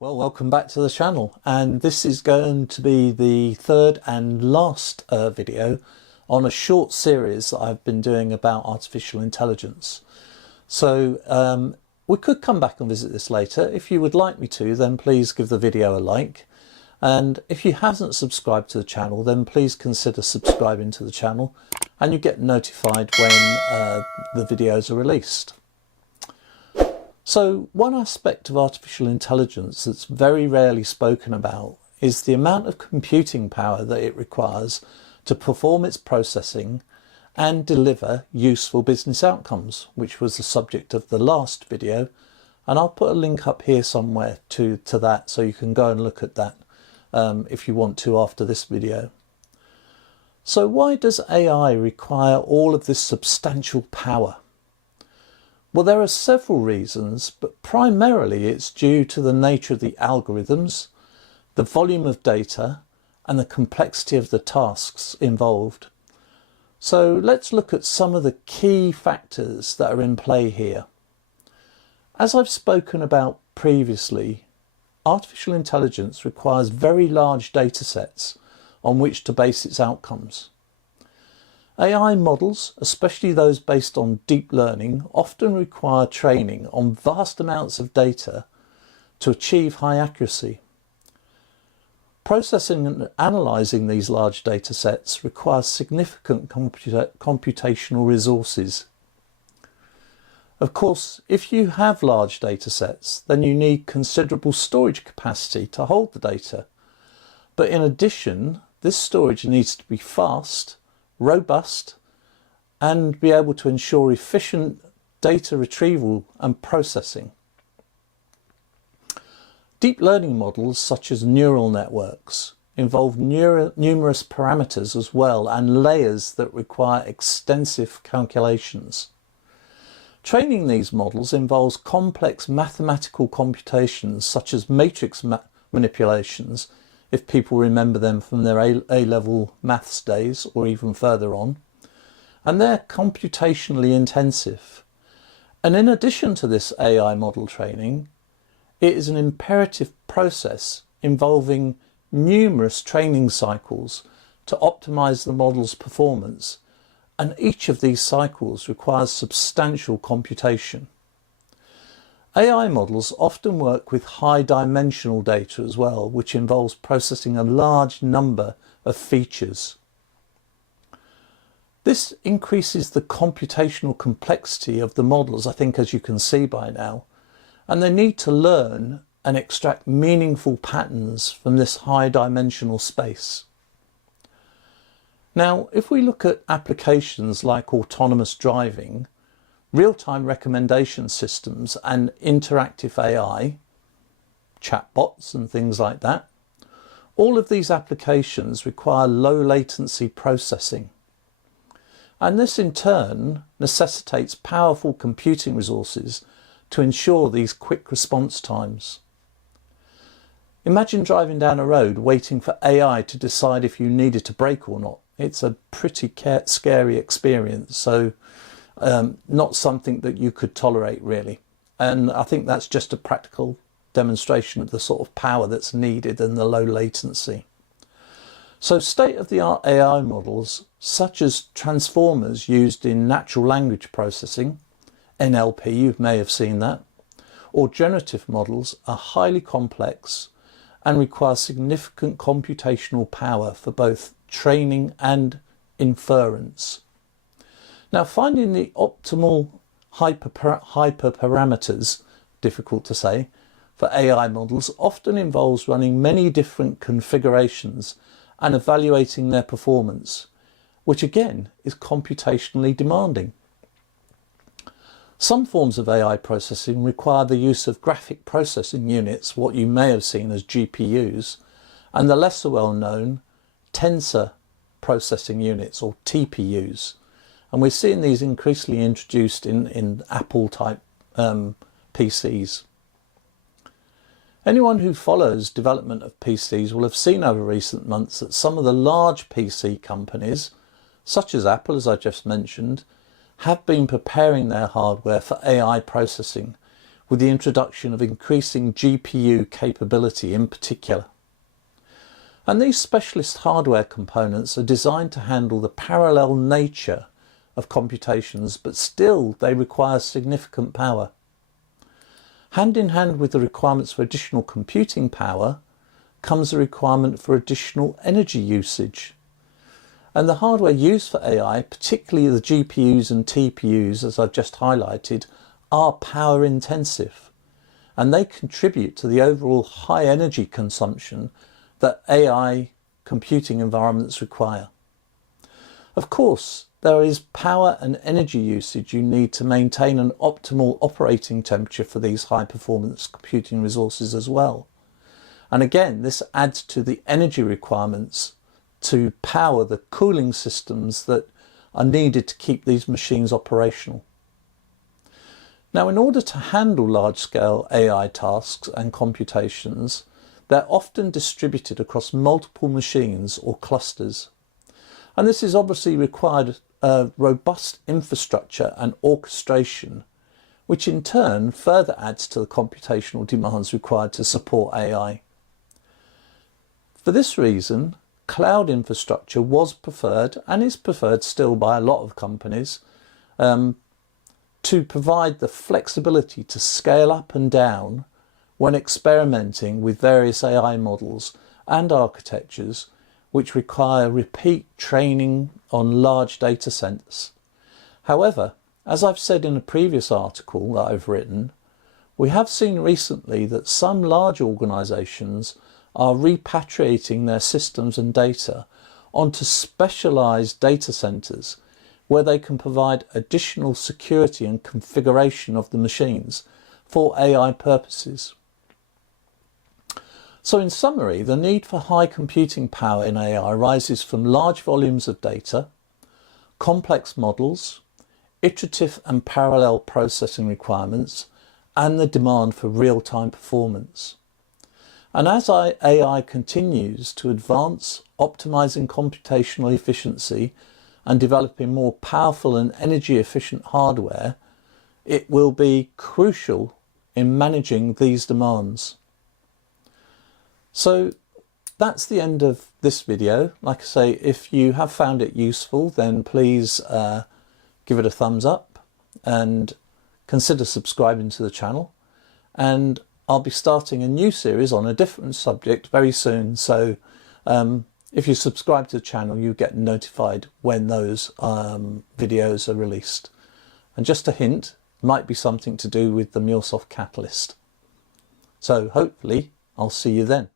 Well, welcome back to the channel, and this is going to be the third and last video on a short series that I've been doing about artificial intelligence. So we could come back and visit this later. If you would like me to, then please give the video a like, and if you haven't subscribed to the channel, then please consider subscribing to the channel and you get notified when the videos are released. So one aspect of artificial intelligence that's very rarely spoken about is the amount of computing power that it requires to perform its processing and deliver useful business outcomes, which was the subject of the last video. And I'll put a link up here somewhere to that, so you can go and look at that if you want to after this video. So why does AI require all of this substantial power? Well, there are several reasons, but primarily it's due to the nature of the algorithms, the volume of data, and the complexity of the tasks involved. So let's look at some of the key factors that are in play here. As I've spoken about previously, artificial intelligence requires very large data sets on which to base its outcomes. AI models, especially those based on deep learning, often require training on vast amounts of data to achieve high accuracy. Processing and analysing these large data sets requires significant computational resources. Of course, if you have large data sets, then you need considerable storage capacity to hold the data. But in addition, this storage needs to be fast, robust, and be able to ensure efficient data retrieval and processing. Deep learning models such as neural networks involve numerous parameters as well, and layers that require extensive calculations. Training these models involves complex mathematical computations such as matrix manipulations, if people remember them from their A-level maths days or even further on, and they're computationally intensive. And in addition to this AI model training, it is an imperative process involving numerous training cycles to optimize the model's performance, and each of these cycles requires substantial computation. AI models often work with high-dimensional data as well, which involves processing a large number of features. This increases the computational complexity of the models, I think, as you can see by now, and they need to learn and extract meaningful patterns from this high-dimensional space. Now, if we look at applications like autonomous driving, real-time recommendation systems and interactive AI, chatbots and things like that, all of these applications require low latency processing. And this in turn necessitates powerful computing resources to ensure these quick response times. Imagine driving down a road waiting for AI to decide if you needed to brake or not. It's a pretty scary experience. So not something that you could tolerate, really. And I think that's just a practical demonstration of the sort of power that's needed and the low latency. So state-of-the-art AI models, such as transformers used in natural language processing, NLP, you may have seen that, or generative models, are highly complex and require significant computational power for both training and inference. Now, finding the optimal hyperparameters, difficult to say, for AI models often involves running many different configurations and evaluating their performance, which again is computationally demanding. Some forms of AI processing require the use of graphic processing units, what you may have seen as GPUs, and the lesser well-known tensor processing units, or TPUs. And we're seeing these increasingly introduced in Apple type PCs. Anyone who follows development of PCs will have seen over recent months that some of the large PC companies, such as Apple, as I just mentioned, have been preparing their hardware for AI processing, with the introduction of increasing GPU capability in particular. And these specialist hardware components are designed to handle the parallel nature of computations, but still they require significant power. Hand in hand with the requirements for additional computing power comes the requirement for additional energy usage. And the hardware used for AI, particularly the GPUs and TPUs, as I've just highlighted, are power intensive, and they contribute to the overall high energy consumption that AI computing environments require. Of course, there is power and energy usage you need to maintain an optimal operating temperature for these high performance computing resources as well. And again, this adds to the energy requirements to power the cooling systems that are needed to keep these machines operational. Now, in order to handle large-scale AI tasks and computations, they're often distributed across multiple machines or clusters. And this is obviously required robust infrastructure and orchestration, which in turn further adds to the computational demands required to support AI. For this reason, cloud infrastructure was preferred, and is preferred still by a lot of companies, to provide the flexibility to scale up and down when experimenting with various AI models and architectures which require repeat training on large data sets. However, as I've said in a previous article that I've written, we have seen recently that some large organisations are repatriating their systems and data onto specialised data centres where they can provide additional security and configuration of the machines for AI purposes. So in summary, the need for high computing power in AI arises from large volumes of data, complex models, iterative and parallel processing requirements, and the demand for real-time performance. And as AI continues to advance, optimizing computational efficiency and developing more powerful and energy efficient hardware, it will be crucial in managing these demands. So that's the end of this video. Like I say, if you have found it useful, then please give it a thumbs up and consider subscribing to the channel. And I'll be starting a new series on a different subject very soon. So if you subscribe to the channel, you get notified when those videos are released. And just a hint, might be something to do with the MuleSoft Catalyst. So hopefully I'll see you then.